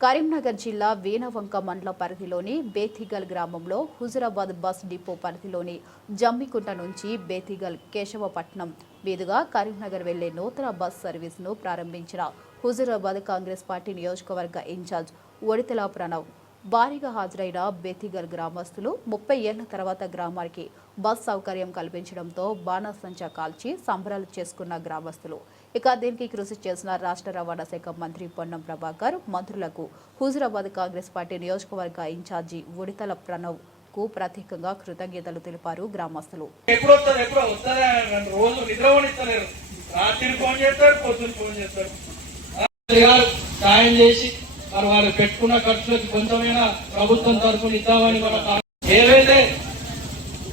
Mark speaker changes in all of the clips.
Speaker 1: కరీంనగర్ జిల్లా వీణవంక మండల పరిధిలోని బేతిగల్ గ్రామంలో హుజురాబాద్ బస్ డిపో పరిధిలోని జమ్మికుంట నుంచి బేతిగల్ కేశవపట్నం మీదుగా కరీంనగర్ వెళ్ళే నూతన బస్ సర్వీస్ను ప్రారంభించిన హుజురాబాద్ కాంగ్రెస్ పార్టీ నియోజకవర్గ ఇన్ఛార్జ్ ఒడితెల ప్రణవ్. భారీగా హాజరైన బెతిగల్ గ్రామస్తులు ముప్పై ఏళ్ళ తర్వాత గ్రామానికి బస్ సౌకర్యం కల్పించడంతో బాణాసంచా కాల్చి సంబరాలు చేసుకున్న గ్రామస్తులు. ఇక దీనికి కృషి చేసిన రాష్ట్ర రవాణా శాఖ మంత్రి పొన్నం ప్రభాకర్ మంత్రులకు హుజురాబాద్ కాంగ్రెస్ పార్టీ నియోజకవర్గ ఇన్ఛార్జి ఉడితల ప్రణవ్కు ప్రత్యేకంగా కృతజ్ఞతలు తెలిపారు గ్రామస్తులు.
Speaker 2: చేస్తారు సాయం చేసి మరి వాళ్ళు పెట్టుకున్న ఖర్చులకు కొంచెమైనా ప్రభుత్వం తరఫున ఇద్దామని మన ఏవైతే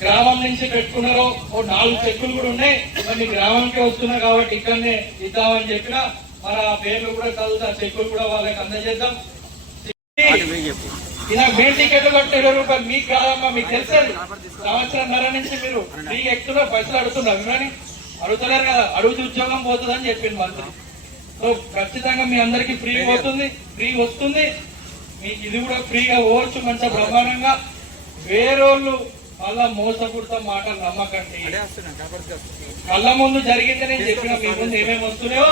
Speaker 2: గ్రామం నుంచి పెట్టుకున్నారో ఓ నాలుగు చెక్కులు కూడా ఉన్నాయి. మరి మీ గ్రామానికే వస్తున్నా కాబట్టి ఇక్కడనే ఇద్దామని చెప్పిన మరి ఆ పేర్లు కూడా చదువుతా చెక్కులు కూడా వాళ్ళకి అందజేద్దాం. ఇలా మీ టికెట్ కట్టి రూపాయలు మీకు కాదమ్మా మీకు తెలుసండి సంవత్సరంన్నర నుంచి మీరు మీ ఎక్కువ పైసలు అడుగుతున్నారు. కానీ అడుగుతలేరు కదా అడుగుతూ ఉద్యోగం పోతుందని చెప్పింది మంత్రి. సో ఖచ్చితంగా మీ అందరికి ఫ్రీ పోతుంది ఫ్రీ వస్తుంది. మీకు ఇది కూడా ఫ్రీగా పోవచ్చు మంచిగా బ్రహ్మాండంగా. వేరోళ్ళు మళ్ళా మోసపూరిత మాటలు నమ్మకండి. కళ్ళ ముందు జరిగింది నేను చెప్పిన మీ ముందు ఏమేమి వస్తున్నాయో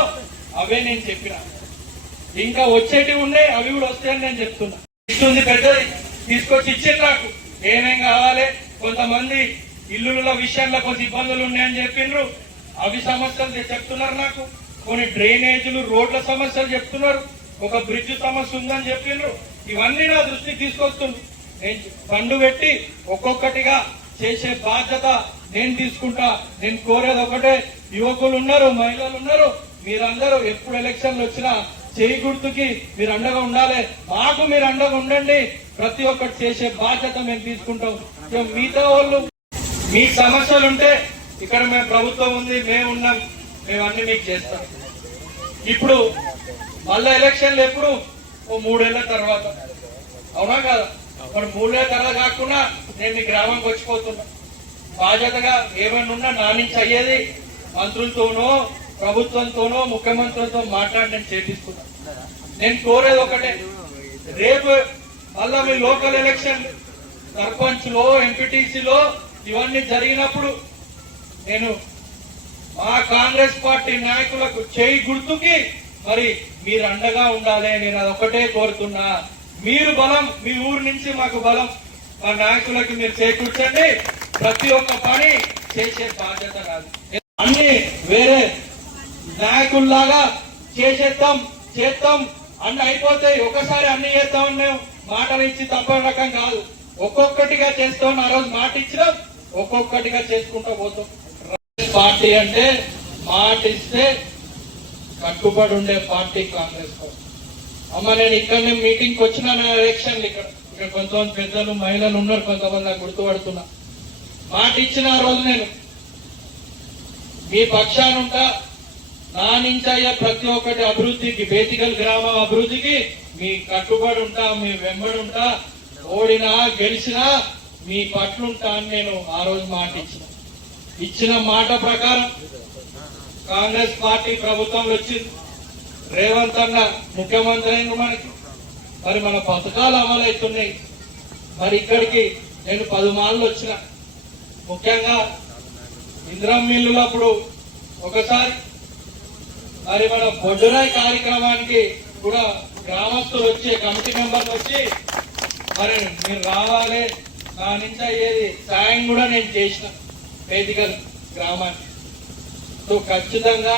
Speaker 2: అవే నేను చెప్పిన. ఇంకా వచ్చేటివి ఉండే అవి కూడా వస్తాయని నేను చెప్తున్నా. ఇస్తుంది పెద్దది తీసుకొచ్చి ఇచ్చింది నాకు. ఏమేం కావాలి? కొంతమంది ఇల్లుల విషయాల్లో కొంచెం ఇబ్బందులు ఉన్నాయని చెప్పిండ్రు అవి సమస్యలు చెప్తున్నారు నాకు. కొన్ని డ్రైనేజీలు రోడ్ల సమస్యలు చెప్తున్నారు. ఒక బ్రిడ్జ్ సమస్య ఉందని చెప్పిండ్రు ఇవన్నీ నా దృష్టికి తీసుకొస్తుంది నేను ఫండ్ పెట్టి ఒక్కొక్కటిగా చేసే బాధ్యత నేను తీసుకుంటా. నేను కోరేది ఒకటే యువకులు ఉన్నారు మహిళలు ఉన్నారు. మీరందరూ ఎప్పుడు ఎలక్షన్లు వచ్చినా చేయి గుర్తుకి మీరు అండగా ఉండాలి. మాకు మీరు అండగా ఉండండి. ప్రతి ఒక్కటి చేసే బాధ్యత మేము తీసుకుంటాం. మిగతా వాళ్ళు మీ సమస్యలుంటే ఇక్కడ మేము ప్రభుత్వం ఉంది మేము ఉన్నాం. మేము అన్ని మీకు చేస్తాం. ఇప్పుడు మళ్ళీ ఎలక్షన్లు ఎప్పుడు? ఓ మూడేళ్ళ తర్వాత. అవునా కదా? మరి మూడేళ్ళ తర్వాత కాకుండా నేను మీ గ్రామంకి వచ్చిపోతున్నా. బాధ్యతగా ఏమైనా ఉన్నా నా నుంచి అయ్యేది మంత్రులతోనో ప్రభుత్వంతోనో ముఖ్యమంత్రులతో మాట్లాడి నేను చేపిస్తున్నా. నేను కోరేది ఒకటే. రేపు మళ్ళా మీ లోకల్ ఎలక్షన్ సర్పంచ్లో ఎంపీటీసీలో ఇవన్నీ జరిగినప్పుడు నేను మా కాంగ్రెస్ పార్టీ నాయకులకు చేయి గుర్తుకి మరి మీరు అండగా ఉండాలి నేను అదొకటే కోరుతున్నా. మీరు బలం మీ ఊరు నుంచి మాకు బలం. మా నాయకులకు మీరు చేకూర్చండి. ప్రతి ఒక్క పని చేసే బాధ్యత కాదు అన్ని వేరే నాయకుల్లాగా చేసేద్దాం చేద్దాం అన్ని అయిపోతాయి ఒకసారి అన్ని చేద్దామని మేము మాటలు ఇచ్చి తప్ప రకం కాదు. ఒక్కొక్కటిగా చేస్తాం ఆ రోజు మాట ఇచ్చినాం. ఒక్కొక్కటిగా చేసుకుంటూ పోతాం. పార్టీ అంటే మాట ఇస్తే కట్టుబడి ఉండే పార్టీ కాంగ్రెస్ పార్టీ. అమ్మ నేను ఇక్కడనే మీటింగ్ వచ్చిన నా ఎలక్షన్ ఇక్కడ. ఇక్కడ కొంతమంది పెద్దలు మహిళలు ఉన్నారు కొంతమంది నాకు గుర్తుపడుతున్నా. మాట ఇచ్చిన ఆ రోజు నేను. మీ పక్షాన ఉంటా. నా నుంచి అయ్యే ప్రతి ఒక్కటి అభివృద్ధికి బేతికల్ గ్రామం అభివృద్ధికి మీ కట్టుబడి ఉంటా మీ వెంబడి ఉంటా. ఓడినా గెలిచినా మీ పట్లుంటా అని నేను ఆ రోజు మాట ఇచ్చిన. ఇచ్చిన మాట ప్రకారం కాంగ్రెస్ పార్టీ ప్రభుత్వం వచ్చింది. రేవంత్ అన్న ముఖ్యమంత్రి మనకి. మరి మన పథకాలు అమలవుతున్నాయి మరి ఇక్కడికి నేను పదుమాళ్ళు వచ్చిన. ముఖ్యంగా ఇంద్రం మిల్లులప్పుడు ఒకసారి మరి మన బొడ్డురాయి కార్యక్రమానికి కూడా గ్రామస్తులు వచ్చి కమిటీ మెంబర్లు వచ్చి మరి మీరు రావాలి నా నుంచి అయ్యేది సాయం కూడా నేను చేసిన. వేదిక గ్రామానికి సో ఖచ్చితంగా